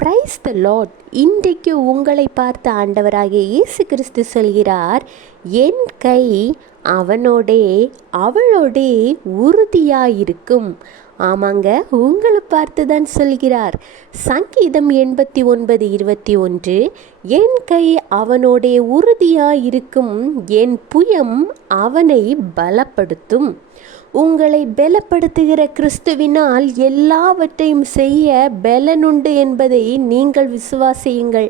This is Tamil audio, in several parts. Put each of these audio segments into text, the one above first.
Praise the Lord. இன்றைக்கு உங்களை பார்த்த ஆண்டவராகிய இயேசு கிறிஸ்து சொல்கிறார், என் கை அவனோடே அவளோடே உறுதியாயிருக்கும். ஆமாங்க, உங்களை பார்த்து தான் சொல்கிறார். சங்கீதம் 89:21, என் கை அவனோடே உறுதியாயிருக்கும், என் புயம் அவனை பலப்படுத்தும். உங்களை பலப்படுத்துகிற கிறிஸ்துவினால் எல்லாவற்றையும் செய்ய பலனுண்டு என்பதை நீங்கள் விசுவாசியுங்கள்.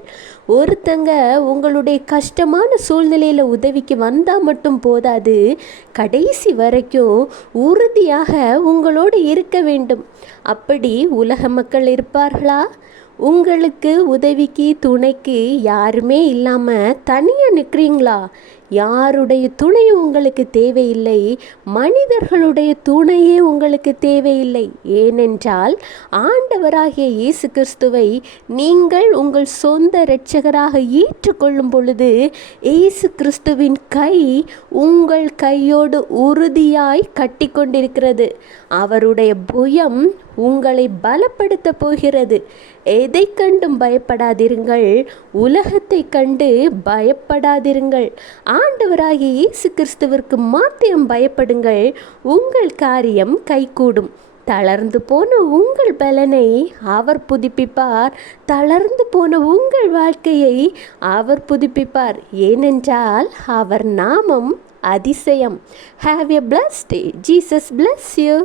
ஒருத்தங்க உங்களுடைய கஷ்டமான சூழ்நிலையில் உதவிக்கு வந்தால் மட்டும் போதாது, கடைசி வரைக்கும் உறுதியாக உங்களோடு இருக்க வேண்டும். அப்படி உலக மக்கள் இருப்பார்களா? உங்களுக்கு உதவிக்கு துணைக்கு யாருமே இல்லாமல் தனியாக நிற்கிறீங்களா? யாருடைய துணையும் உங்களுக்கு தேவையில்லை. மனிதர்களுடைய துணையே உங்களுக்கு தேவையில்லை. ஏனென்றால் ஆண்டவராகிய இயேசு கிறிஸ்துவை நீங்கள் உங்கள் சொந்த இரட்சகராக ஏற்றுக்கொள்ளும் பொழுது இயேசு கிறிஸ்துவின் கை உங்கள் கையோடு உறுதியாய் கட்டி கொண்டிருக்கிறது. அவருடைய புயம் உங்களை பலப்படுத்த போகிறது. எதை கண்டும் பயப்படாதிருங்கள், உலகத்தை கண்டு பயப்படாதிருங்கள். ஆண்டவராகிய இயேசு கிறிஸ்துவிற்கு மாத்திரம் பயப்படுங்கள், உங்கள் காரியம் கைகூடும். தளர்ந்து போன உங்கள் பலனை அவர் புதுப்பிப்பார். தளர்ந்து போன உங்கள் வாழ்க்கையை அவர் புதுப்பிப்பார். ஏனென்றால் அவர் நாமம் அதிசயம். Have a blessed day. Jesus bless you.